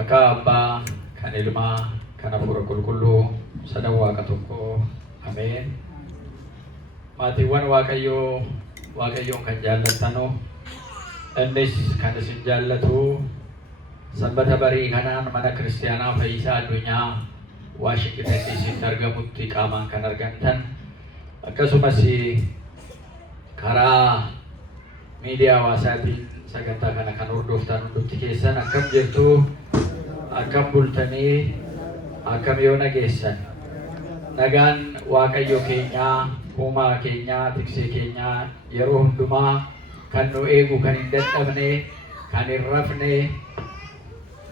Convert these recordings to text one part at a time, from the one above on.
Maka Abbaa, kan Ilmaa, kan Hafuura Qulqulluu, sadan Waaqa tokkoo. Ameen. Maatiiwwan Waaqayyoon kan jaallatanoo, innis kan isin jaallatu sanbata barii kanaan mana kiristaanaa Fayyisaa Addunyaa Waashingitanitti isin argamutti qaamaan kan argamtan, akkasumas karaa miidiyaa hawaasaatiin sagantaa kana kan hordoftan hundumti keessan akkam jirtu, akkam bultanii, akkam yoo nageessan. Nagaan Waaqayyo keenyaa, uumaa keenyaa, tiksee keenyaa yeroo hundumaa kan nu eegu, kan hin dadhabne, kan hin rafne,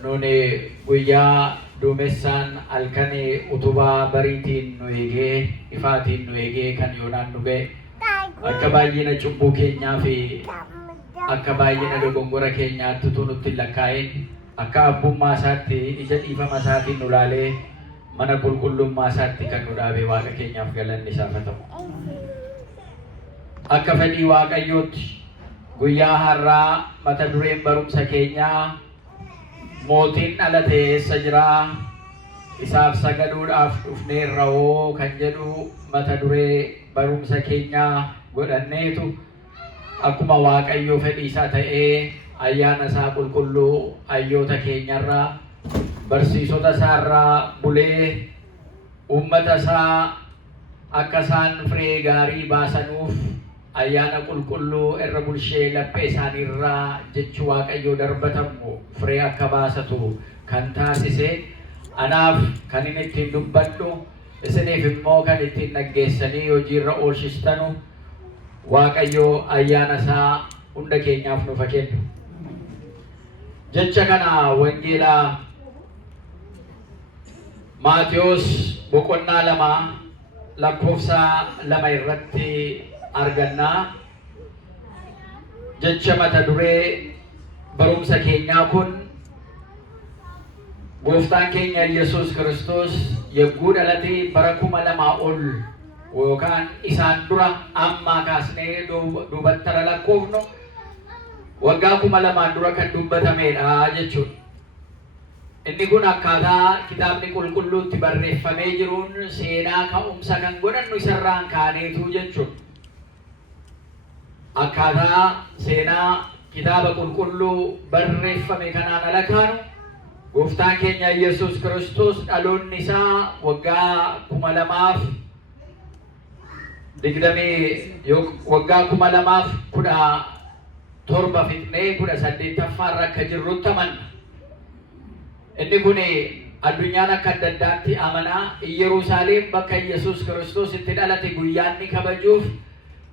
nuni guyyaa duumessaan halkanii utubaa bariitiin nu eegee, ifaatiin nu eegee kan yoonaan nu ga'e, akka baay'ina cubbuu keenyaa fi akka baay'ina dogongora keenyaatti utuu nutti hin lakkaa'in, akka abbummaa isaatti ija dhiifama isaatiin nu laalee mana qulqullummaa isaatti kan nu dhaabe Waaqa keenyaaf galanni isaaf haa ta'u. Akka fedhii Waaqayyootti guyyaa har'aa mata dureen barumsa keenyaa mootiin dhalate eessa jiraa, isaaf sagaduudhaaf dhufneerra hoo kan jedhu mata duree barumsa keenyaa godhanneetu akkuma Waaqayyoo fedhii isaa ta'ee ayyaana isaa qulqulluu hayyoota keenyarraa, barsiisota isaarraa bulee uummata isaa akka isaan firee gaarii baasanuuf ayyaana qulqulluu irra bulshee laphee isaaniirraa jechi Waaqayyoo darbatamu firee akka baasatu kan taasise, anaaf kan inni ittiin dubbadhu, isiniif immoo kan ittiin dhaggeessanii hojiirra oolchistanu Waaqayyoo ayyaana isaa hunda keenyaaf nuuf haa kennu. Jecha kana wangeelaa Maatiyos boqonnaa 2 lakkoofsa 2 irratti argannaa. Jecha mata duree barumsa keenyaa kun Gooftaan keenya Yesuus Kiristoos yogguu dhalate bara 2000 ol yookaan isaan dura ammaa kaasnee duubatti lakkoofnu waggaa 2000 dura kan dubbatamedha jechuudha. Inni kun akkaataa kitaabni qulqulluutti barreeffamee jiruun seenaa ka'umsa kan godhannu isarraan kaaneetu jechuudha. Akkaataa seenaa kitaaba qulqulluu barreeffame kanaan ala kaanu Gooftaan keenya Yesuus Kiristoos dhaloonni isaa waggaa 2017 fixnee 18ffaarra akka jirrutti amanna. Inni kun addunyaan akka adda addaatti amanaa Yerusaalem bakka Yesuus Kiristoos itti dhalate guyyaan ni kabajuuf,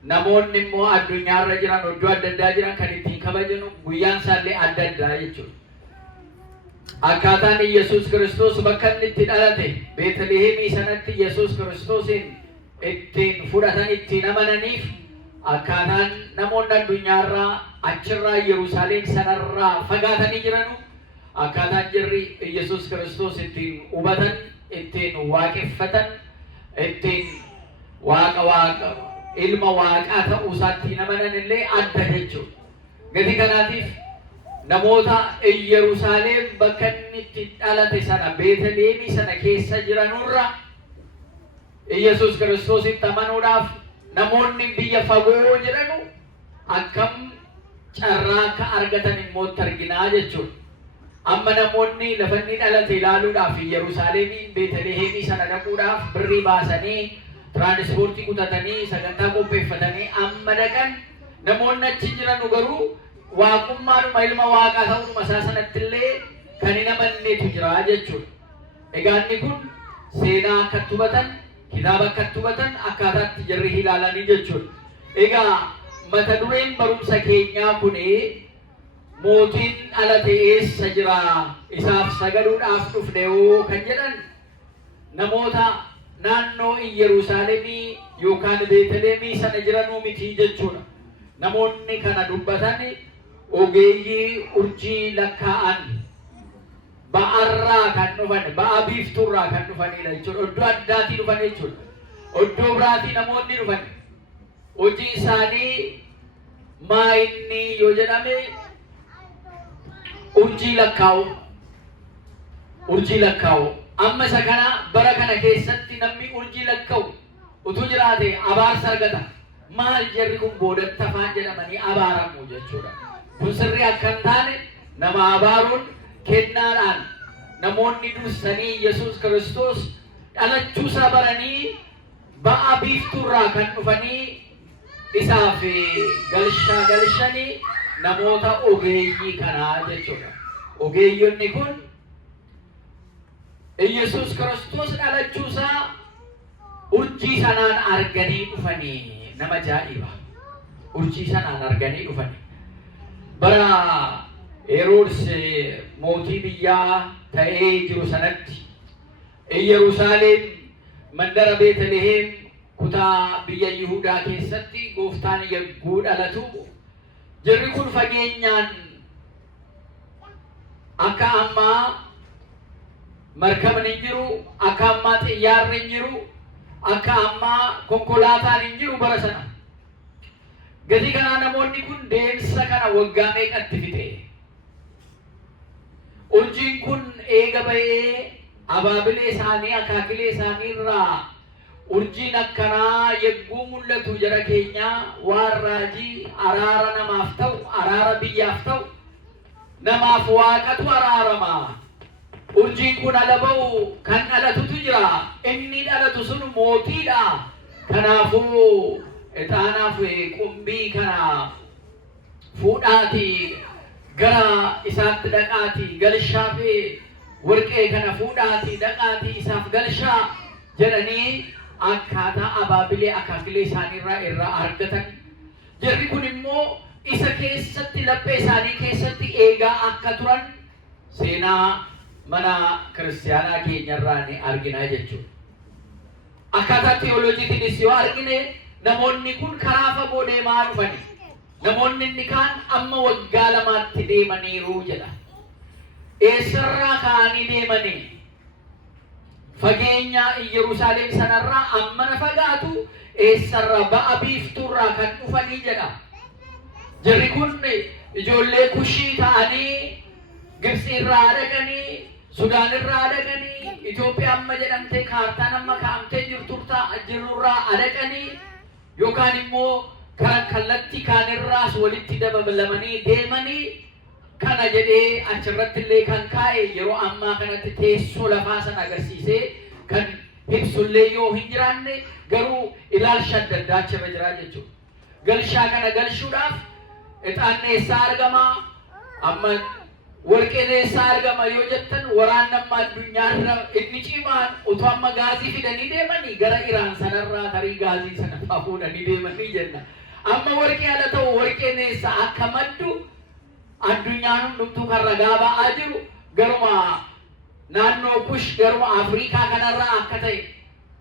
namoonni immoo addunyaarra jiran iddoo adda addaa jiran kan ittiin kabajanu guyyaan isaallee adda addaa jechuudha. Akkaataan Yesuus Kiristoos bakka inni itti dhalate Beetlihemii sanatti Yesuus Kiristoosin ittiin fudhatan, ittiin amananiif akkaataan namoonni addunyaarraa achirraa Yerusaalem sanarraa fagaatanii jiranu akkaataan jirri Yesuus Kiristoos ittiin hubatan, ittiin waaqeffatan, ittiin ilma waaqaa ta'uu isaatti amanan illee adda jechuudha. Gati kanaatiif namoota Yerusaalem bakka inni itti dhalate sana Beetlihemii sana keessa jiranurra Yesuus Kiristoositti amanuudhaaf namoonni biyya fagoo jedhanu akkam carraa akka argatan immoo arginaa jechuudha. Amma namoonni lafa inni dhalate ilaaluudhaaf Yerusaalemiin Beetlihemii sana dhaquudhaaf birrii baasanii tiraanispoortii kutatanii sagantaa qopheeffatanii amma dhaqan, namoonni achi jiranu garuu waaqummaadhuma ilma waaqaa ta'uudhuma isaa sanatti illee kan hin amanneetu jira jechuudha. Egaa inni kun seenaa akka hubatan, kitaaba akka hubatan akkaataatti jarri ilaalanii jechuudha. Egaa mata dureen barumsa keenyaa kun mootiin dhalate eessa jira, isaaf sagaduudhaaf dhufne hoo kan jedhan namoota naannoo Yerusaalemii yookaan Beetlihemii sana jiranuu miti jechuudha. Namoonni kana dubbatan ogeeyyii urjii lakkaa'an ba'arraa kan dhufan, ba'a biiftuurraa kan dhufanidha jechuudha. Iddoo addaatii dhufan jechuudha. Iddoo biraatii namoonni dhufan. Hojii isaanii maa inni yoo jedhame urjii lakkaa'u. urjii lakkaa'u. Amma isa kana bara kana keessatti namni urjii lakkaa'u utuu jiraate abaarsa argata. Maal jarri kun boodatti afaan jedhamanii abaaramu jechuudha. Kun sirrii akka hin taane nama abaaruun kennaadhaan namoonni dursanii Yesuus Kiristoos dhalachuu isaa baranii ba'a biiftuurraa kan dhufanii isaaf galshanii namoota ogeeyyii kanaa jechuudha. Ogeeyyonni kun Yesuus Kiristoos dhalachuu isaa urjii sanaan arganii dhufanii nama ajaa'iba. Urjii sanaan arganii dhufanii. Bara Heroodis mootii biyyaa ta'ee jiru sanatti Yerusaalem mandara Beetlehem kutaa biyya Yihuudaa keessatti gooftaan yogguu dhalatu jarri kun fageenyaan akka ammaa markabni hin jiru, akka ammaa xiyyaarri hin jiru, akka ammaa konkolaataan hin jiru bara sana. Gadi kanaa namoonni kun deemsa kana waggaa meeqatti fixe? Urjiin kun eega ba'ee abaabilee isaanii akaakilee isaanii irraa urjiin akkanaa yegguu mul'atu jara keenyaa waan raajii araara namaaf ta'u, araara biyyaaf ta'u, namaaf waaqatu araarama. Urjiin kun ala ba'u kan dhalatutu jira. Inni dhalatu sun mootiidha. Kanaafuu ixaanaaf qumbii kana fuudhaati gara isaatti dhaqaati galshaaf warqee kana fuudhaati dhaqaati isaaf galshaa jedhanii akkaataa abaabilee akaakilee isaaniirraa irraa argatan. Jarri kun immoo isa keessatti laphee isaanii keessatti eegaa akka turan seenaa mana kiristaanaa keenyarraa ni argina jechuudha. Akkaataa teolojiitiinis yoo argine namoonni kun karaa fagoo deemaa dhufani. Namoonni inni kaan amma waggaa lamaatti deemaniiru jedha. Eessarraa ka'anii deemanii? Fageenya Yerusaalem sanarraa ammana fagaatu eessarraa ba'a biiftuurraa kan dhufanii jedha. Jarri kun ijoollee kushii ta'anii Gibxi irraa dhaqanii Sudaan irraa dhaqanii Itoophiyaa amma jedhamtee kaartaan amma kaa'amtee jirurraa dhaqanii yookaan immoo karaa kallattii kaanirraas walitti dabalamanii deemanii kana jedhee achirratti illee kan kaa'e yeroo ammaa kanatti teessoo lafaa sana agarsiisee kan ibsullee yoo hin jiraanne garuu ilaalcha adda addaa achirra jira jechuudha. Galshaa kana galshuudhaaf ixaanni eessaa argama? Amma warqeen eessaa argama yoo jettan waraanni amma addunyaarra inni cimaan utoo amma gaazii fidanii deemanii gara Iraan sanarraa tarii gaazii sana fuudhanii deemanii jenna. Amma warqee ala ta'u warqeen eessaa akka maddu addunyaan hundumtuu kan ragaa ba'aa jiru garuma naannoo kush garuma Afrikaa kanarraa akka ta'e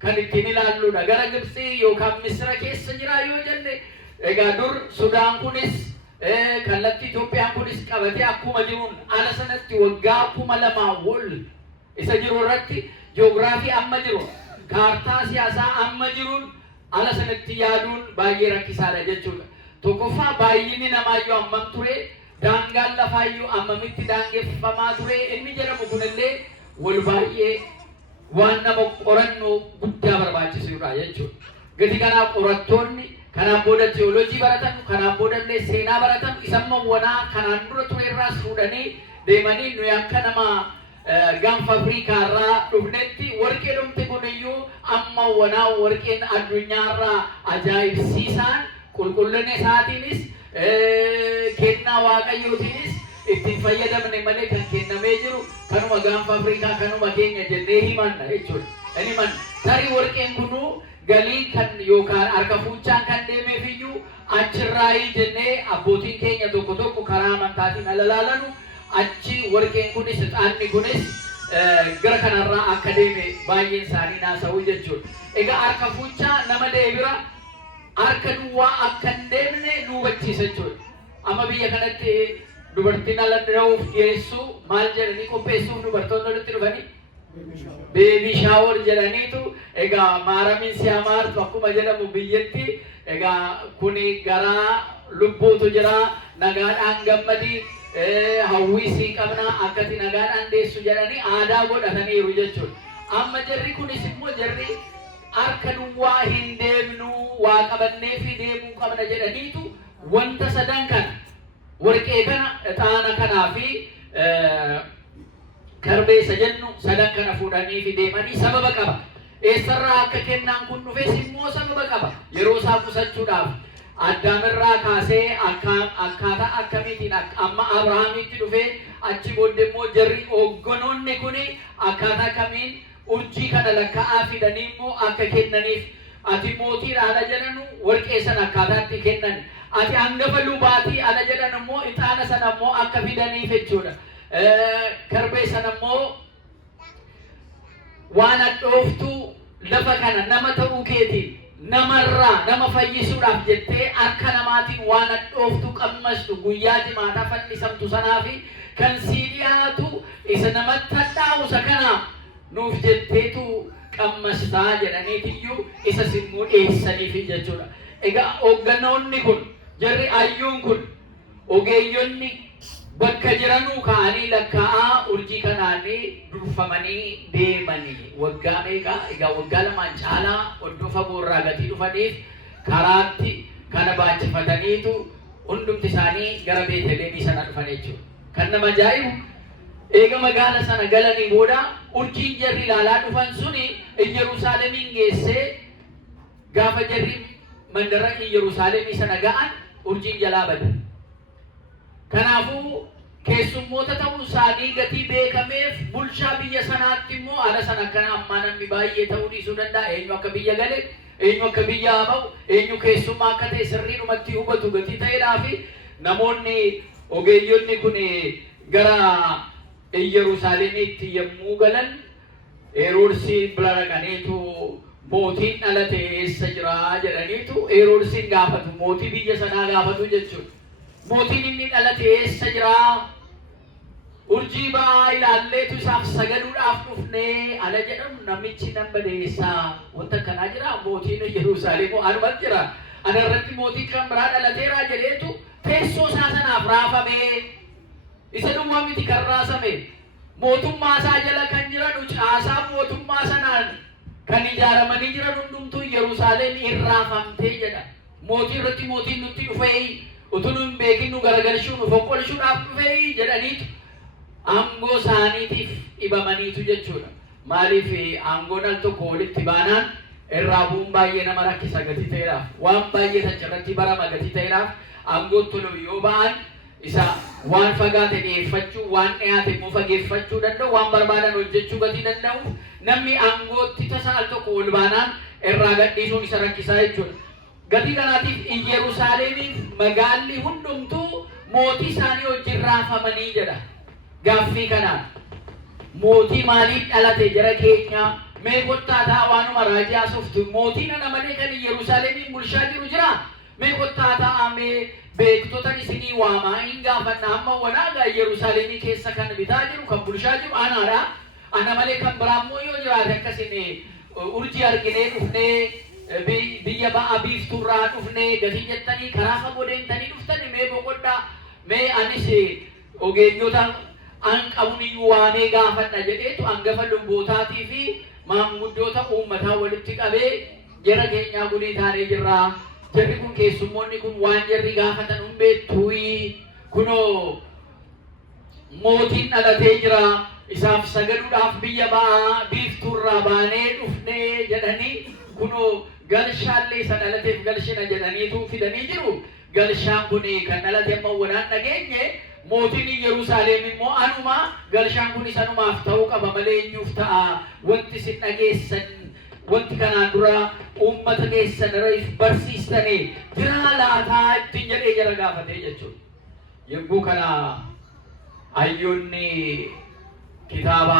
kan ittiin ilaalludha. Gara Gibxii yookaan Misira keessa jira yoo jenne egaa dur Sudaan kunis kallattii Itoophiyaan kunis qabatee akkuma jiruun ala sanatti waggaa 2000 wol isa jiru irratti ji'oogiraafii amma jiru kaartaa siyaasaa amma jiruun ala sanatti yaaduun baay'ee rakkisaadha jechuudha. Tokkoffaa baay'inni namaayyuu ammam ture, daangaan lafaayyuu ammamitti daangeffamaa ture, inni jedhamu kunillee wal baay'ee waan nama qorannoo guddaa barbaachisudha jechuudha. Gadi kanaa qorattoonni kanaan booda teolojii baratan, kanaan booda illee seenaa baratan, isamman wanaa kanaan dura ture irraas fuudhanii deemanii nuyi akka nama gaanfa Afriikaarraa dhufnetti warqee dhumti kuniyyuu amma wanaa warqeen addunyaarraa ajaa'ibsiisaan qulqullina isaatiinis kennaa waaqayyootiinis ittiin fayyadamne malee kan kennamee jiru kanuma gaanfa Afriikaa kanuma keenya jennee himanna jechuudha. Inni man tarii warqeen kunuu galii kan yookaan harka fuunchaan kan deemeefiyyuu achirraayii jennee abbootiin keenya tokko tokko karaa amantaatiin alalaalanu achi warqeen kunis ixaanni kunis gara kanarraa akka deeme baay'een isaanii naasa'u jechuudha. Egaa harka fuunchaa nama deebira harka duwwaa akka hin deemne nu hubachiisa jechuudha. Amma biyya kanatti dubartiin ala da'uuf dhiyeessuu maal jedhanii qopheessuuf dubartoonni walitti dhufanii baby shower jedhaniitu egaa maaramiin si amaartu akkuma jedhamu biyyatti egaa kuni garaa lubbuutu jira nagaadhaan gammadii hawwiisii qabna akkati nagaadhaan deessu jedhanii aadaa godhataniiru jechuudha. Amma jarri kunis immoo jarri harka duwwaa hin deemnu waa qabannee fi deemuu qabna jedhaniitu wanta sadan kana warqee kana ixaana kanaa fi karbeessa jennu sadan kana fuudhanii fi deemanii sababa qaba. Eessarraa akka kennaan kun dhufes immoo sababa qaba. Yeroo isaa qusachuudhaaf Addaamirraa kaasee akkaataa akkamiitiin amma Abrahaamitti dhufee achi booddee immoo jarri hoogganoonni kun akkaataa kamiin urjii kana lakkaa'aa fidanii immoo akka kennaniif ati mootiidha ala jedhanu warqee sana akkaataatti kennan. Ati hangafa lubaatii ala jedhan immoo ixaana sana immoo akka fidaniif jechuudha. Karbee sana immoo waan hadhooftu lafa kana nama ta'uu keetiin namarraa nama fayyisuudhaaf jettee harka namaatiin waan hadhooftu qammastu guyyaa jimaataa fannisamtu sanaa fi kan sii dhiyaatu isa namatti hadhaa'u isa kanaaf nuuf jetteetu qammastaa jedhaniitiyyuu isa simmoo dhiyeessaniif jechuudha. Egaa hoogganoonni kun jarri ayyuun kun ogeeyyonni bakka jiranuu ka'anii lakkaa'aa urjii kanaanii durfamanii deemanii waggaa meeqa egaa waggaa lamaan caalaa hordofa boorraa gatii dhufaniif karaatti kana baachifataniitu hundumti isaanii gara Beetleemii sana dhufan jechuudha. Kan nama ajaa'ibu eega magaala sana galanii booda urjiin jarri ilaalaa dhufan suni Yerusaalemiin geessee gaafa jarri mandara Yerusaalemii sana ga'an urjiin jalaa bade. Kanaafuu keessummoota ta'uu isaanii gatii beekameef bulchaa biyya sanaatti immoo ala sana akkana ammaa namni baay'ee ta'uu dhiisuu danda'a. Eenyu akka biyya gale, eenyu akka biyya ba'u, eenyu keessummaa akka ta'e sirriidhumatti hubatu gatii ta'eedhaa fi namoonni ogeeyyonni kun gara Yerusaalemiitti yommuu galan Heroodisiin bira dhaqaniitu mootiin dhalate eessa jira jedhaniitu Heroodisiin gaafatu, mootii biyya sanaa gaafatu jechuudha. Mootiin inni dhalate eessa jira? Urjii ba'aa ilaalleetu isaaf sagaduudhaaf dhufnee ala jedhamu namichi nan badeessaa wanta kanaa jira. Mootiin Yerusaalem anumatti jira. Ana irratti mootii kan biraa dhalateera jedheetu teessoo isaa sanaaf raafamee isa duwwaa miti kan raasame mootummaa isaa jala kan jiran caasaa mootummaa sanaan kan ijaaramanii jiran hundumtuu Yerusaalem irraafamtee jedha. Mootii irratti mootiin nutti dhufee utuun beekin nu garagalchuu nu foqqolchuudhaaf dhufee jedhaniitu aangoo isaaniitiif dhibamaniitu jechuudha. Maaliif aangoon al tokko walitti baanaan irraa bu'uun baay'ee nama rakkisa gatii ta'eedhaaf waan baay'ee achirratti barama gatii ta'eedhaaf aangoo tolu yoo ba'an isa waan fagaate dhiyeeffachuu waan dhiyaate immoo fageeffachuu danda'u waan barbaadan hojjechuu gatii danda'uuf namni aangootti tasa al tokko ol baanaan irraa gadhiisuun isa rakkisaa jechuudha. Gatii kanaatiif Yerusaalemiif magaalli hundumtuu mootii isaanii wajjin raafamanii jedha. Gaaffii kanaan mootii maaliif dhalate jara keenya mee kottaa ta'a waanuma raajii haasoftu mootiin ana malee kan Yerusaalemiin bulchaa jiru jira mee kottaa ta'a mee beektotan isinii waamaa hin gaafanna amma wanaagaa Yerusaalemii keessa kan bitaa jiru kan bulchaa jiru anaadha. Ana malee kan biraammoo yoo jiraate akkasin urjii arginee dhufnee biyya ba'a biiftuurraa dhufnee gatii jettanii karaa fagoo deemtanii dhuftani mee boqodhaa mee anis ogeeyyota an qabuniyyuu waamee gaafadha jedheetu hangafa lubbootaatii fi maanguddoota uummataa walitti qabee jara keenyaa gulii taanee jirraa. Jarri kun keessummoonni kun waan jarri gaafatan hin beektuuyi kunoo mootiin dhalatee jira isaaf sagaduudhaaf biyya ba'aa biiftuurraa baanee dhufnee jedhanii kunoo galshaallee isa dhalateef galshina jedhaniitu fidanii jiru. Galshaan kun kan dhalate amma wanaan dhageenye mootiin Yerusaalem immoo anuma galshaan kun isanumaaf ta'uu qaba malee eenyuuf ta'a wanti isin dhageessan wanti kanaan dura uummata keessan irratti barsiistanii jira laataa ittiin jedhee jara gaafatee jechuudha. Yogguu kana hayyoonni kitaaba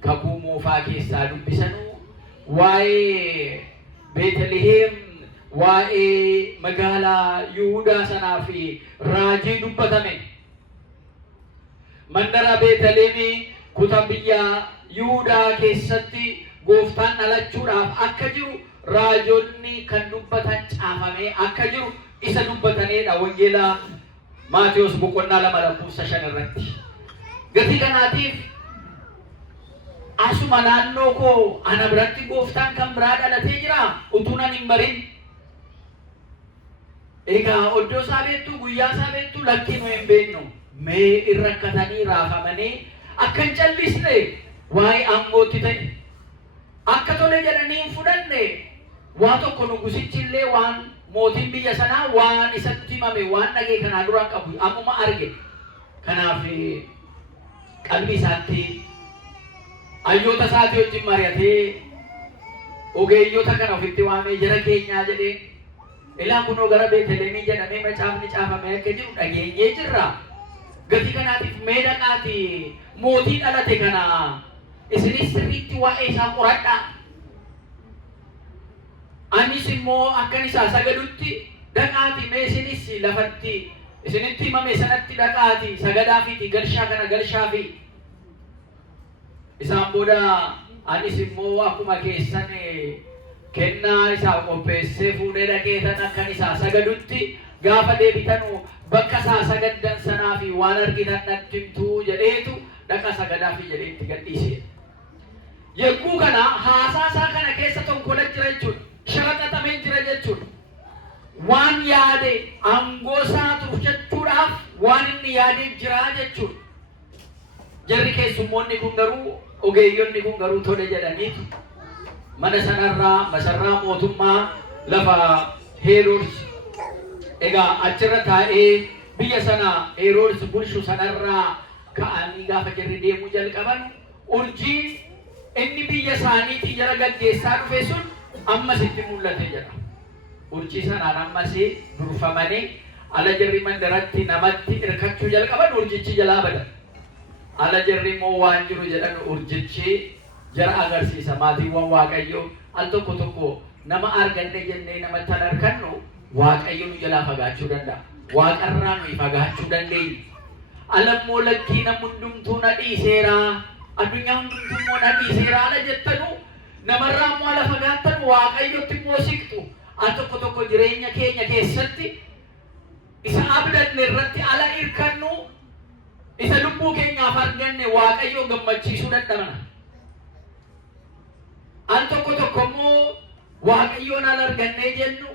kakuu moofaa keessaa dubbisanuu waa'ee Beetlehem waa'ee magaalaa Yihuudaa sanaa fi raajii dubbatame. Mandara Beetlehem kutaa biyya Yihuudaa keessatti gooftaan dhalachuudhaaf akka jiru raajonni kan dubbatan caafamee akka jiru isa dubbatanidha. Wangeela Maatiyos boqonnaa 2:5 irratti. Gatii kanaatiif asuma naannoo koo ana biratti gooftaan kan biraa dhalatee jira utuu nan hin barin. Egaa oddoo isaa beektu guyyaa isaa beektu lakkii nu hin beeknu. Mee irra rakkatanii raafamanii akka hin callisne waa'ee aangootti ta'e. Akka tole jedhanii hin fudhanne waa tokko nugusichi illee waan mootiin biyya sanaa waan isatti himame waan dhagee kanaa dura qabu ammuma arge. Kanaaf qalbii isaatti ayyoota isaatii wajjin mari'atee ogeeyyoota kana ofitti waamee jara keenyaa jedhee ilaa kunoo gara Beetleemii jedhamee macaafni caafamee akka jiru dhageenyee jirra. Gatii kanaatiif mee dhaqaatii mootii dhalate kana isinis sirriitti waa'ee isaa qoradhaa. Anis immoo akkan isaa sagadutti dhaqaatii mee isinis lafatti isinitti himame sanatti dhaqaatii sagadaafiitii galshaa kana galshaafi. Isaan booda anis immoo akkuma keessan kennaa isaa qopheessee fuudhee dhaqee tan akkan isaa sagadutti gaafa deebitanu bakka isaa sagaddan sanaa fi waan argitan natti himtuu jedheetu dhaqa sagadaa fi jedhee itti gadhiise. Yegguu kana haasaa isaa kana keessa tonkola jira jechuudha. Sharaxatamee jira jechuudha. Waan yaade aangoo isaa turfachuudhaaf waan inni yaadee jira jechuudha. Jarri keessummoonni kun garuu ogeeyyonni kun garuu tole jedhaniitu mana sanarraa masarraa mootummaa lafa Heroodis egaa achirra taa'ee biyya sana Heroodis bulchu sanarraa ka'anii gaafa jarri deemuu jalqaban urjiin inni biyya isaaniitii jara gaggeessaa dhufe sun ammas itti mul'ate jedha. Urjii sanaan ammas durfamanii ala jarri mandaratti namatti hirkachuu jalqaban urjichi jalaa badan. Ala jarri immoo waan jiru jedhan urjichi jara agarsiisa. Maatiiwwan Waaqayyoo al tokko tokko nama arganne jennee namatti hin argannu Waaqayyo nu jalaa fagaachuu danda'a. Waaqarraa nuyi fagaachuu dandeenya. Alammoo lakkii nam hundumtuu na dhiiseera. Addunyaa hundumtuu immoo na dhiiseera ala jettanu namarraa immoo ala fagaattan Waaqayyotti immoo siqtu. Al tokko tokko jireenya keenya keessatti isa abdanne irratti ala hirkannu isa lubbuu keenyaaf arganne Waaqayyo gammachiisuu dadhabna. Al tokko tokko immoo Waaqayyoon ala argannee jennu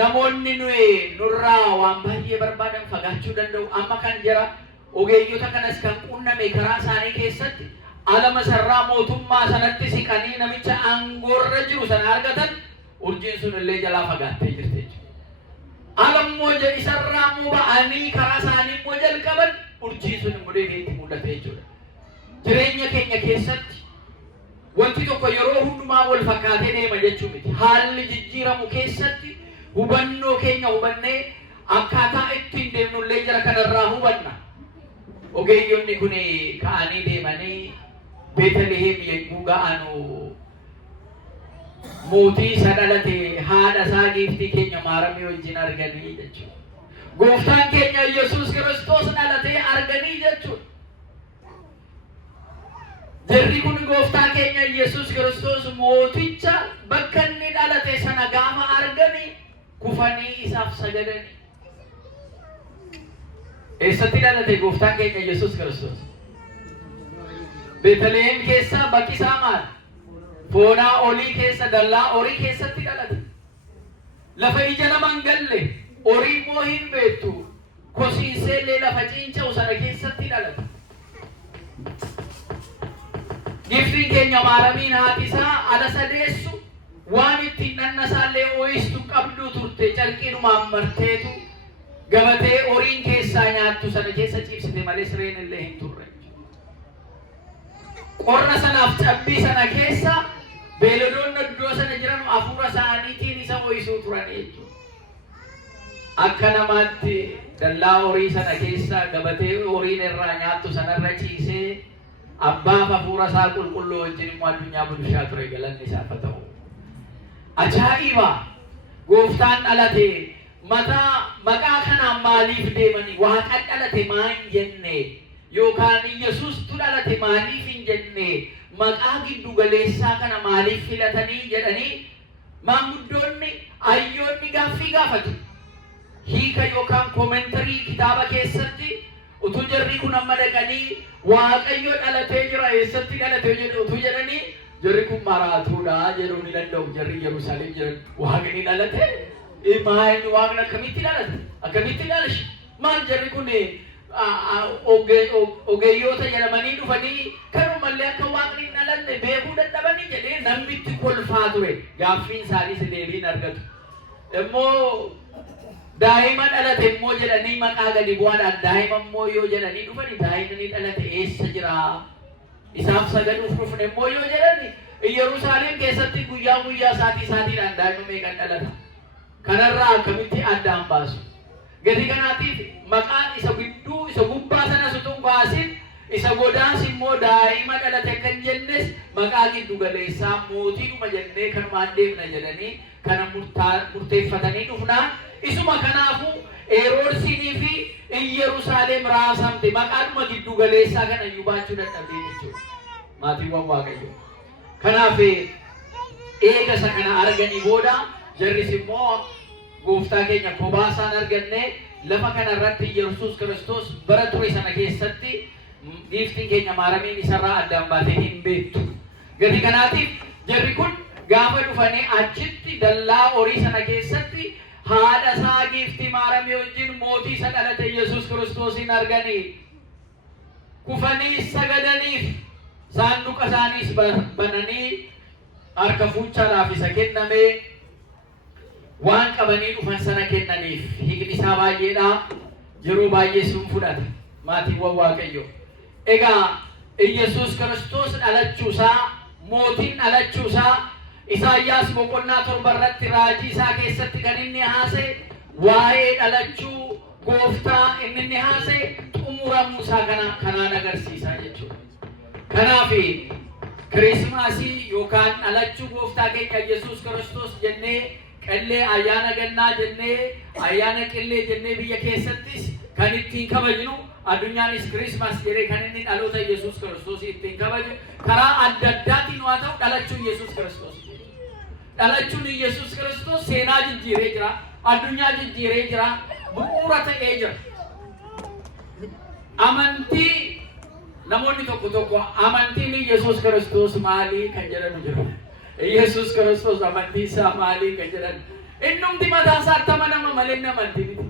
namoonni nuyi nurraa waan baay'ee barbaadan fagaachuu danda'u. Amma kan jira ogeeyyota kanas kan qunname karaa isaanii keessatti ala masarraa mootummaa sanatti siqanii namicha aangoorra jiru sana argatan urjiin sun illee jalaa fagaattee jirti jechuudha. Alammoo isarraa immoo ba'anii karaa isaanii immoo jalqaban urjiin sun immoo deebiitti mul'ate jechuudha. Jireenya keenya keessatti wanti tokko yeroo hundumaa wal fakkaatee deema jechuu miti. Haalli jijjiiramu keessatti hubannoo keenya hubannee akkaataa ittiin deemnullee jara kanarraa hubanna. Ogeeyyonni kun ka'anii deemanii Beetlehem yegguu ga'anu mootii isa dhalate haadha isaa giiftii keenya maaramee wajjin arganii jechuudha. Gooftaan keenya Yesuus Kiristoos dhalatee arganii jechuudha. Jarri kun gooftaa keenya Yesuus Kiristoos mooticha bakka inni dhalate sana gaafa arganii kufanii isaaf sagadanii. Eessatti dhalate gooftaan keenya Yesuus Kiristoos? Beetlehem keessa bakki isaa maal? Foonaa olii keessa dallaa horii keessatti dhalate. Lafa ija nama hin galle horii immoo hin beektu kosiinseellee lafa ciinca'u sana keessatti dhalate. Giiftiin keenya maaramiin haati isaa ala sadeessu waan ittiin dhannasaallee ooyistu qabdu turte calqiinumaan marteetu gabatee horiin keessaa nyaattu sana keessa ciibsite malee sireen illee hin turre. Qorra sanaaf cabbii sana keessa beeladoonni iddoo sana jiran hafuura isaaniitiin isa ooyisuu turan jechuudha. Akka namaatti dallaa horii sana keessa gabatee horiin irraa nyaattu sanarra ciisee abbaaf hafuura isaa qulqulluu wajjin immoo addunyaa bulchaa ture. Galanni isaaf haa ta'u. Ajaa'iba! Gooftaan dhalate maqaa kanaan maaliif deemanii? Waaqaan dhalate maan jenne yookaan Yesuustu dhalate maaliif hin jenne maqaa giddu galeessaa kana maaliif filatanii jedhanii maanguddoonni ayyoonni gaaffii gaafatu. hiika yookaan koomentarii kitaaba keessatti utuu jarri kun amma dhaqanii waaqayyo dhalatee jira eessatti dhalatee jedhu utuu jedhanii jarri kun maraatuudha jedhuu ni danda'u. Jarri Yerusaalem jiran waaqni dhalatee maal waaqni akkamitti dhalate akkamitti dhalashi maal jarri kun ogeeyyoota jedhamanii dhufanii kanumallee akka waaqni hin dhalanne beekuu dadhabanii jedhee namni itti kolfaa ture. Gaaffiin isaaniis deebiin argatu. Immoo daa'ima dhalate immoo jedhanii maqaa gadi bu'aadhaan daa'ima immoo yoo jedhanii dhufanii daa'imni dhalate eessa jira isaaf sagaduuf dhufne immoo yoo jedhani Yerusaalem keessatti guyyaa isaatiidhaan daa'ima meeqan dhalata. Kanarraa akkamitti addaan baasu? Gadi kanaatiif maqaan isa gidduu isa gubbaa sana sutuun baasin isa godaas immoo daa'ima dhalate kan jennes maqaa giddu galeessaa mootiidhuma jennee kanumaan deemna jedhanii kana murteeffatanii dhufnaan isuma kanaafu Heroodsinii fi Yerusaalem raasamte maqaadhuma giddu galeessaa kana iyyuu baachuu dadhabdee jechuudha. Maatiiwwan Waaqayyoo. Kanaaf eega isa kana arganii booda jarris immoo gooftaa keenya kobaasaan arganne lafa kana irratti Yesuus Kiristoos bara ture sana keessatti dhiiftiin keenya maaramiin isarraa addaan baatee hin beektu. Gadi kanaatiif jarri kun gaafa dhufanii achitti dallaa horii sana keessatti haadha isaa giiftii maaramii wajjin mootii isa dhalate Yesuus Kiristoosin arganii kufanii sagadaniif saanduqa isaaniis bananii harka fuuchaadhaaf isa kennamee waan qabanii dhufan sana kennaniif hiikni isaa baay'eedha. Yeroo baay'ee sun fudhata. Maatiiwwan Waaqayyoo. Egaa Yesuus Kiristoos dhalachuusaa mootiin dhalachuusaa Isaayyaas boqonnaa 7 irratti raajii isaa keessatti kan inni haasa'e waa'ee dhalachuu gooftaa inni haasa'e xumuramuu isaa kanaan agarsiisaa jechuudha. Kanaaf Kirismaasii yookaan dhalachuu gooftaa keenya Yesuus Kiristoos jennee qillee ayyaana gannaa jennee ayyaana qillee jennee biyya keessattis kan ittiin kabajnu addunyaanis Kirismaas jedhee kan inni dhaloota Yesuus Kiristoos ittiin kabaju karaa adda addaatiin waa ta'u dhalachuun Yesuus Kiristoos. Dhalachuun Yesuus Kiristoos seenaa jijjiiree jira, addunyaa jijjiiree jira, bu'uura ta'ee jira. Amantii namoonni tokko amantiin Yesuus Kiristoos maalii kan jedhan jiru. Yesuus Kiristoos amantii isaa maalii kan jedhan. Innumti mataa isaatti amanama malee amantii miti.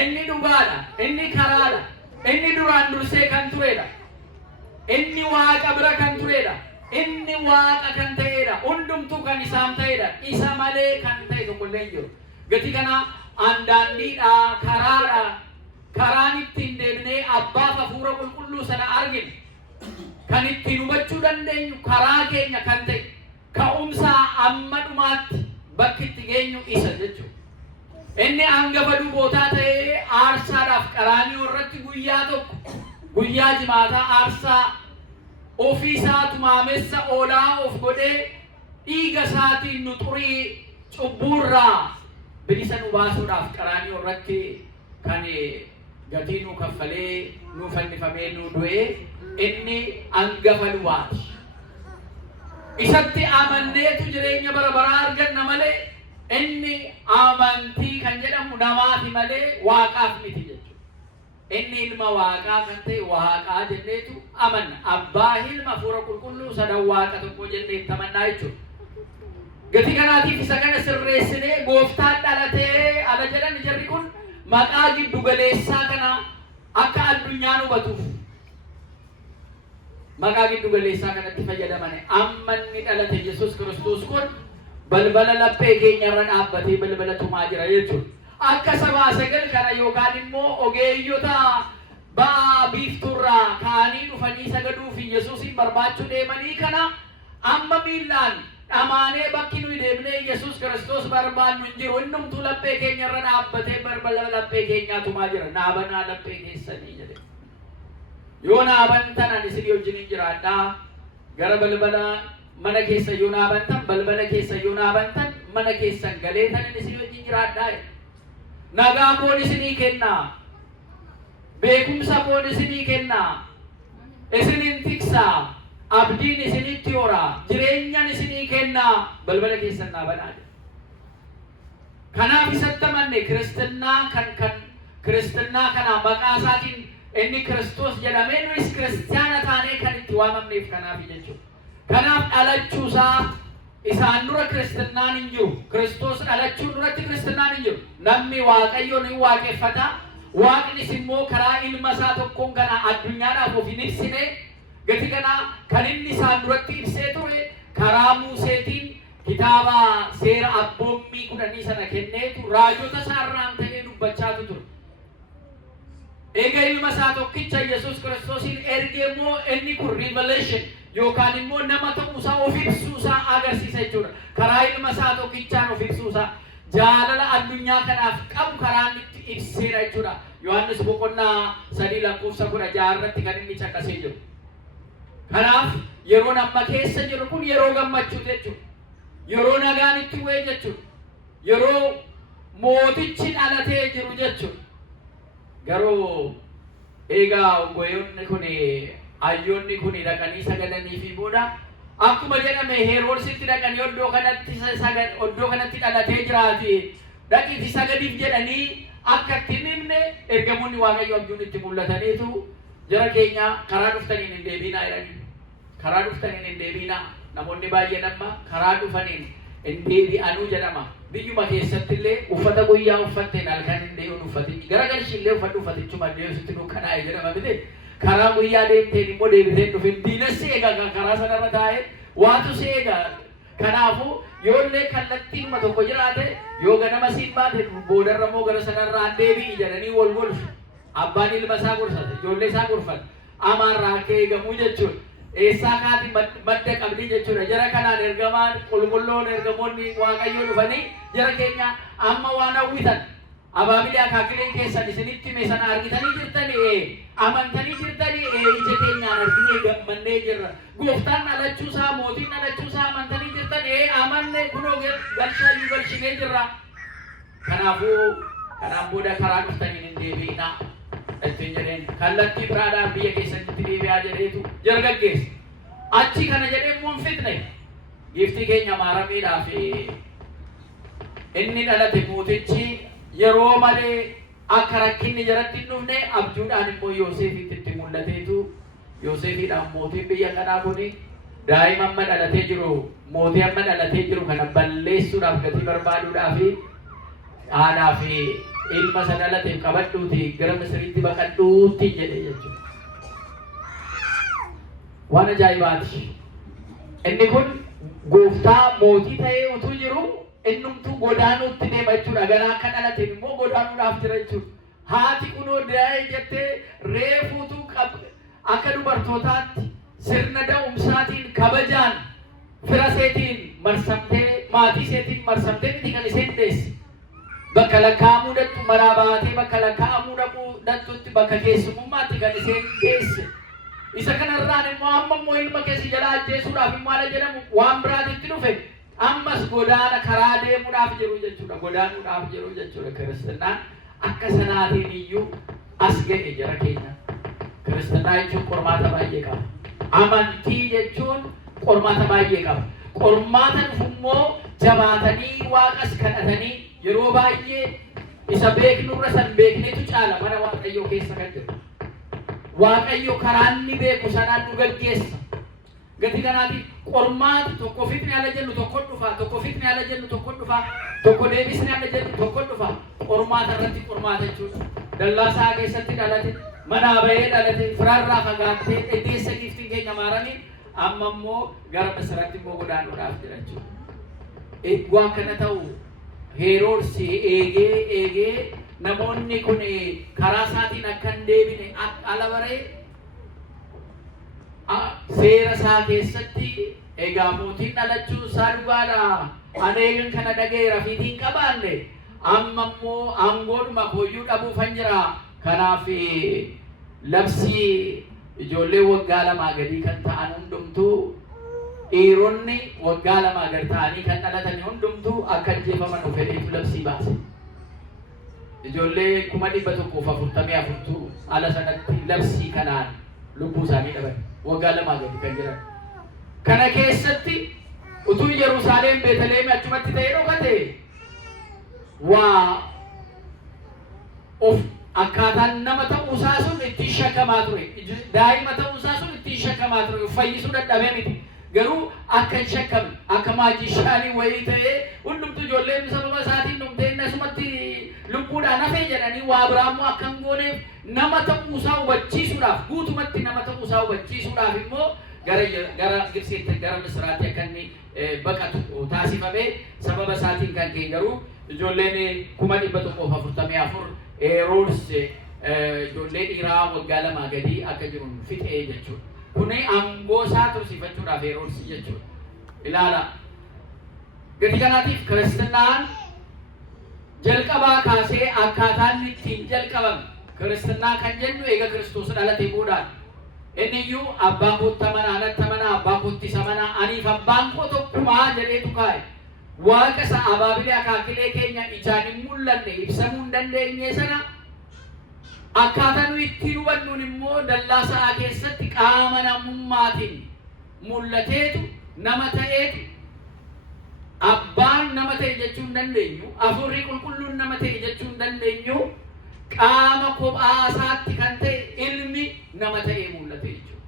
Inni dhugaadha, inni karaadha, inni duraan dursee kan turedha. Inni waaqa bira kan turedha. Inni waaqa kan ta'edha. Hundumtuu kan isaan ta'edha. Isa malee kan ta'e tokkollee hin jiru. Gati kana andaandiidha, karaadha. Karaan ittiin deemnee abbaaf hafuura qulqulluu sana arginu. Kan ittiin hubachuu dandeenyu karaa keenya kan ta'e. Ka'umsaa amma dhumaatti bakki itti geenyu isa jechuudha. Inni hangafa lubootaa ta'ee aarsaadhaaf qaraanii irratti guyyaa tokko guyyaa jimaataa aarsaa ofii isaa tumaamessa oolaa of godhee dhiiga isaatiin nu xurii cubbuurraa bilisa nu baasuudhaaf qaraanii irratti kan gatii nu kaffalee nu fannifamee nu du'ee inni hangafa lubaati. Isatti amanneetu jireenya bara baraa arganna malee inni amantii kan jedhamu namaati malee waaqaaf miti jechuudha. Inni ilma waaqaa kan ta'e waaqaa jenneetu amanna. Abbaa ilma hafuura qulqulluu sadan waaqa tokko jennee tamannaa jechuudha. Gati kanaatiif isa kana sirreessinee gooftaan dhalatee ala jedhan jarri kun maqaa giddu galeessaa kana akka addunyaan hubatuuf maqaa giddu galeessaa kanatti fayyadamane amma inni dhalate Yesuus Kiristoos kun balbala laphee keenyarra dhaabbatee balbala tumaa jira jechuudha. Akka sabaa sagal kana yookaan immoo ogeeyyota ba'a biiftuurraa kaanii dhufanii sagaduuf Yesuusin barbaachuu deemanii kana amma miillaan dhamaanee bakki nuyi deemnee Yesuus Kiristoos barbaannu hin jiru. Innumtuu laphee keenyarra dhaabbatee balbala laphee keenyaa tumaa jira. Naabanaa laphee keessanii jedhe. Yoo naabantan ani isin wajjin jiraadhaa gara balbala mana keessa yoo naabantan balbala keessa yoo naabantan mana keessan galee tan isin wajjin jiraadhaa. Nagaa koon isinii kennaa, beekumsa koon isinii kennaa, isinin tiksaa, abdiin isinitti horaa, jireenyan isinii kennaa balbala keessan naabanaa. Kanaaf isatti amanne Kiristinnaa kana maqaa isaatiin inni Kiristoos jedhamee nuyi kiristaana taanee kan itti waamamneef kanaaf jechuudha. Kanaaf dhalachuusaa isaan dura kiristinnaan hin jiru. Kiristoos dhalachuun duratti kiristinnaan hin jiru. Namni Waaqayyoon hin waaqeffata. Waaqnis immoo karaa ilma isaa tokkoon kana addunyaadhaaf of hin ibsine. Gati kana kan inni isaan duratti ibsee ture karaa Museetiin kitaaba seera abboommii 10 sana kenneetu raajota isaarraan ta'ee dubbachaatu ture. Egaa ilma isaa tokkicha Yesuus Kiristoosiin ergee immoo inni kun revelation yookaan immoo nama ta'uusaa of ibsuusaa agarsiisa jechuudha. Karaa ilma isaa tokkichaan of ibsuusaa jaalala addunyaa kanaaf qabu karaa itti ibseera jechuudha. Yohaannis boqonnaa 3:16 irratti kan inni caqasee jiru. Kanaaf yeroo amma keessa jiru kun yeroo gammachuu jechuudha. Yeroo nagaan itti bu'ee jechuudha. Yeroo mootichi dhalatee jiru jechuudha. Garuu egaa ogoyoonni kun ayyoonni kun dhaqanii sagadanii fi booda akkuma jedhame Heroodisitti dhaqanii oddoo kanatti dhalatee jiraate dhaqiifi sagadiif jedhanii akka itti himne ergamoonni Waaqayyo abjuun itti mul'ataniitu jara keenya karaa dhuftaniin hin deebiinaa jedhanii. Karaa dhuftaniin hin deebiinaa. Namoonni baay'een amma karaa dhufaniin hin deebi'anuu jedhama. Biyyuma keessatti illee uffata guyyaa uffatteen halkan hin deebi'uun uffatin garagalchi illee uffadhu uffatichuma deebisitti dukkanaa'e jedhama miti. Karaa guyyaa deemteen immoo deebiteen dhufin diinassi eegaa karaa sanarra taa'ee waatu si eegaa. Kanaafuu yoo illee kallattiinuma tokko jiraate yoo ganama siin baate boodarra immoo gara sanarraa deebi'i jedhanii wal golfu. Abbaan ilma isaa gorsata, ijoollee isaa gorfata. Amaarraa akka eegamuu jechuudha. Eessaa kaati madda qabdii jechuudha. Jara kanaan ergamaan qulqulloon ergamoonni Waaqayyoo dhufanii jara keenya amma waan hawwitan abaabilii akaakileen keessan isinitti hime sana argitanii jirtanii amantanii jirtanii ija keenyaan arginee gammannee jirra. Gooftaan dhalachuusaa mootiin dhalachuusaa amantanii jirtanii amanne kunoo galchaayyuu galchinee jirra. Kanaafuu kanaan booda karaa dhuftaniin hin deebi'inaa. Ittiin jedheen kallattii biraadhaan biyya keessatti deebi'aa jedheetu jara gaggeesse. Achi kana jedhee immoo hin fixne. Giiftii keenya maaramiidhaaf inni dhalate mootichi yeroo malee akka rakkinni jaratti hin dhufne abjuudhaan immoo Yoosefitti itti mul'ateetu Yoosefiidhaan mootiin biyya kanaa kuni daa'ima amma dhalatee jiru mootii amma dhalatee jiru kana balleessuudhaaf gatii barbaaduudhaaf haadhaa fi ilma isa dhalateef qabadhuuti gara Misiritti baqadhuutti jedhe jechuudha. Waan ajaa'ibaati. Inni kun gooftaa mootii ta'ee utuu jiru innumtuu godaanuutti deema jechuudha. Ganaa akka dhalateen immoo godaanuudhaaf jira jechuudha. Haati kunoo daa'ee jettee reefuutu akka dubartootaatti sirna da'umsaatiin kabajaan fira seetiin marsamtee maatii seetiin marsamtee miti kan isheen deesse. Bakka lakkaa'amuu dhattu maraa baatee bakka lakkaa'amuu dhattutti bakka keessummaatti kan isheen deesse. Isa kanarraan immoo amma immoo ilma keessi jala ajjeesuudhaaf immoo ala jedhamu waan biraatitti dhufe ammas godaana karaa deemuudhaaf jiru jechuudha. Godaanuudhaaf jiru jechuudha. Kiristinnaan akka sanaatiin iyyuu as ga'e jara keenya. Kiristinnaa jechuun qormaata baay'ee qaba. Amantii jechuun qormaata baay'ee qaba. Qormaata dhufummoo jabaatanii waaqas kadhatanii yeroo baay'ee isa beeknurra san beeknetu caala mana Waaqayyoo keessa kan jiru. Waaqayyo karaa inni beeku sanaan nu gaggeessa. Gati kanaatiif qormaata tokko fixni ala jennu tokko dhufa, tokko fixni ala jennu tokko dhufa, tokko deebisni ala jennu tokko dhufa. Qormaata irratti qormaata jechuudha. Dallaasaa keessatti dhalate, manaa bahee dhalate, firarraa fagaattee dhedheessa giiftiin keenya maaranii amma immoo gara Misiratti immoo godaanuudhaaf jira jechuudha. Waan kana ta'u Heroodis eegee namoonni kun karaa isaatiin akka hin deebine ala baree seera isaa keessatti egaa mootiin dhalachuu isaa dhugaadha. Aneegan kana dhaga'eera fiitiin qabaanne amma immoo aangoodhuma kooyyuu dhabuufan jira. Kanaaf labsii ijoollee waggaa 2 gadii kan ta'an hundumtuu dhiironni waggaa 2 gad ta'anii kan dhalatan hundumtuu akka ajjeefaman fedheetu labsii baase. Ijoollee 144 ala sanatti labsii kanaan lubbuu isaanii dhaban waggaa 2 gadi kan jiran. Kana keessatti utuu Yerusaalem Beetlehem achumatti ta'ee dhokate waa of akkaataan nama ta'uusaa sun ittiin shakkamaa ture. Daa'ima ta'uusaa sun ittiin shakkamaa ture. Fayyisuu dadhabee miti. Garuu akka hin shakkamne akka maajishaanii wayii ta'ee hundumtu ijoolleen sababa isaatiin dhumtee innasumatti lubbuudhaan hafee jedhanii waa biraa immoo akka hin gooneef nama ta'uusaa hubachiisuudhaaf guutumatti nama ta'uusaa hubachiisuudhaaf immoo gara Gibsiitti gara Misiraatti akka inni baqatu taasifamee sababa isaatiin kan ka'e garuu ijoolleen 144 Heroodis ijoollee dhiiraa waggaa 2 gadii akka jiru fixee jechuudha. Kuni aangoo isaa tursiifachuudhaaf Heroodis jechuudha. Ilaala. Gati kanaatiif Kiristinnaan jalqabaa kaasee akkaataan ittiin jalqabame Kiristinnaa kan jennu eega Kiristoos dhalatee boodaan. Inni iyyuu abbaan kootti amanaa, anatti amanaa, abbaan kootti isa amanaa, aniif abbaan koo tokkumaa jedheetu kaa'e. Waaqa isa abaabilee akaakilee keenya ijaan hin mul'anne ibsamuu hin dandeenye sana akkaataa nu ittiin hubannuun immoo dallaa sa'aa keessatti qaama namummaatiin mul'ateetu nama ta'eetu abbaan nama ta'e jechuu hin dandeenyu, hafuurri qulqulluun nama ta'e jechuu hin dandeenyu, qaama kophaa isaatti kan ta'e ilmi nama ta'ee mul'ate jechuudha.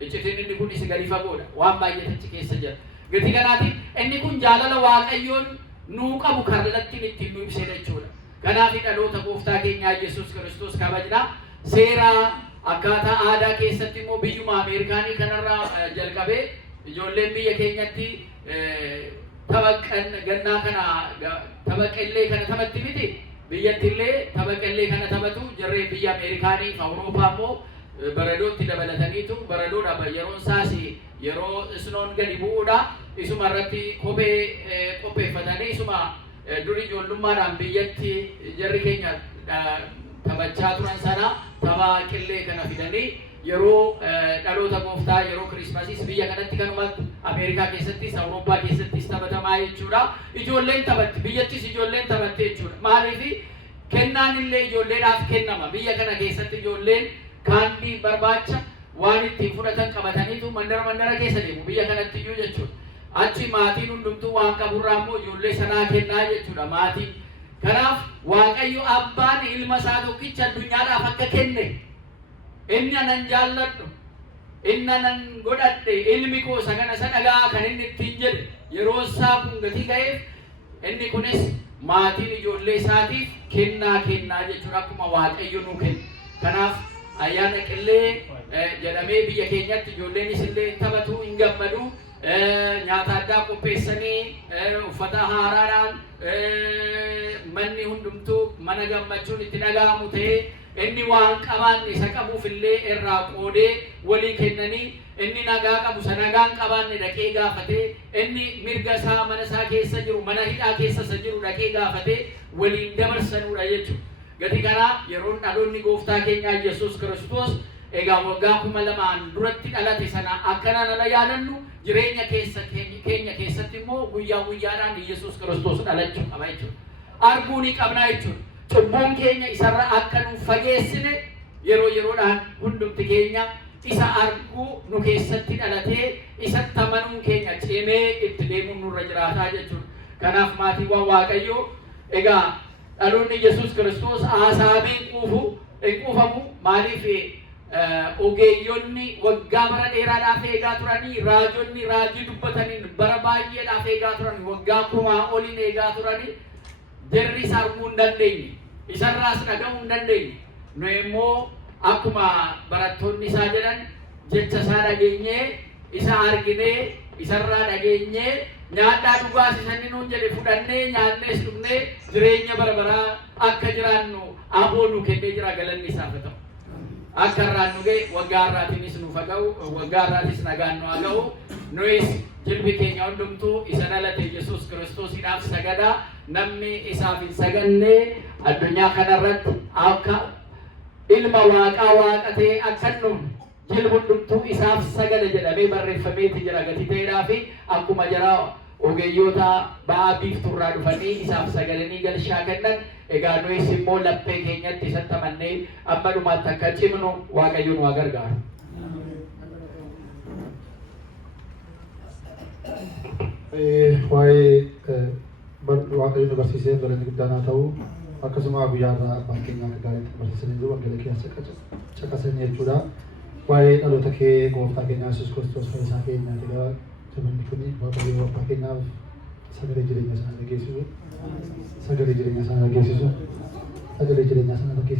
Iccitiin inni kun isa gadi fagoodha. Waan baay'ee achi keessa jira. Gati kanaatiif inni kun jaalala Waaqayyoon nuu qabu kallattiin ittiin nu ibsee jechuudha. Kanaaf dhaloota gooftaa keenyaa Yesuus Kiristoos kabajna. Seera akkaataa aadaa keessatti immoo biyyuma Ameerikaanii kanarraa jalqabee ijoolleen biyya keenyatti gannaa kana taphaqillee kana taphatti miti. Biyyattillee taphaqillee kana taphatu jarree biyya Ameerikaanii fi Awurooppaa immoo baradootti dabalataniitu baradoodha yeroon isaas yeroo isnoon gadi bu'uudha. Isuma irratti kophee qopheeffatanii isuma duri ijoollummaadhaan biyyatti jarri keenya taphachaa turan sana tapha qillee kana fidanii yeroo dhaloota gooftaa yeroo Kirismasiis biyya kanatti kanumatti Ameerikaa keessattis Awurooppaa keessattis taphatamaa jechuudha. Ijoolleen taphatti biyyattis ijoolleen taphatti jechuudha. Maaliif kennaan illee ijoolleedhaaf kennama. Biyya kana keessatti ijoolleen kaandii barbaacha waan ittiin fudhatan qabataniitu mandara keessa deemu biyya kanatti iyyuu jechuudha. Achi maatiin hundumtuu waan qaburraa immoo ijoollee sanaa kennaa jechuudha maatiin. Kanaaf Waaqayyo abbaan ilma isaa tokkicha addunyaadhaaf akka kenne inni anan jaalladhu inni anan godhadhe ilmi koo sagana isa dhagaa kan inni ittiin jedhe yeroo isaa kun gatii ga'eef inni kunis maatiin ijoollee isaatiif kennaa jechuudha akkuma Waaqayyo nuu kenne. Kanaaf ayyaana qillee jedhamee biyya keenyatti ijoolleenis illee taphatu hin gammadu. Nyaata addaa qopheessanii uffata haaraadhaan manni hundumtuu mana gammachuun itti dhaga'amu ta'ee inni waan qabaanne isa qabuuf illee irraa qoodee walii kennanii inni nagaa qabu isa nagaan qabaanne dhaqee gaafatee inni mirga isaa mana isaa keessa jiru mana hidhaa keessa isa jiru dhaqee gaafatee waliin dabarsanuudha jechuudha. Gati kanaa yeroon dhaloonni gooftaa keenyaa Yesuus Kiristoos egaa waggaa 2000 duratti dhalate sana akkanaan ala yaadannu jireenya keenya keessatti immoo guyyaa guyyaadhaan Yesuus Kiristoos dhalachuu qaba jechuudha. Arguu ni qabna jechuudha. Cubbuun keenya isarra akka nu fageessine yeroo yeroodhaan hundumti keenya isa arguu nu keessatti dhalatee isatti amanuun keenya cimee itti deemuun nurra jiraataa jechuudha. Kanaaf maatiiwwan Waaqayyoo egaa dhaloonni Yesuus Kiristoos haasaamee quufamu maaliif ogeeyyonni waggaa bara dheeraadhaaf eegaa turanii raajonni raajii dubbataniin bara baay'eedhaaf eegaa turanii waggaa 1000 oliin eegaa turanii jarri isa arguu hin dandeenye isarraas dhaga'uu hin dandeenye. Nu immoo akkuma barattoonni isaa jedhan jecha isaa dhageenyee isa arginee isarraa dhageenyee nyaadhaa dhugaas isanni nuun jedhe fudhannee nyaannees dhugnee jireenya bara baraa akka jiraannu aboo nu kennee jira. Galanni isaaf haa ta'u. Akka irraan nu ga'e waggaa irraatiinis nuuf haa ga'u waggaa irraatis nagaan nu haa ga'u. Nuyis jilbi keenya hundumtuu isa dhalate Yesuus Kiristoosiidhaaf sagadaa. Namni isaaf hin saganne addunyaa kanarratti akka ilma waaqaa waaqatee akka nuun jilbi hundumtuu isaaf sagada jedhamee barreeffameeti jira. Gatii ta'eedhaa fi akkuma jara ogeeyyoota ba'aa biiftuurraa dhufanii isaaf sagadanii galshaa kennan egaa nuyis immoo laphee keenyatti isatti amannee amma dhumaatti akka cimnu Waaqayyo nu haa gargaaru. Waa'ee waaqayyoon nu barsiisee bareedina guddaan haa ta'u akkasuma guyyaarraa abbaan keenya akka gaariitti barsiisanii jiru wangeela keessa caqasanii jechuudha. Waa'ee dhaloota kee gooftaa keenya Yesuus Kiristoos fayyisaa keenya jedha zamanni kun waaqayyo abbaa keenyaaf sagalee jireenya sana dhageessisu sagalee jireenya sana dhageessisu sagalee jireenya sana dhageessisu.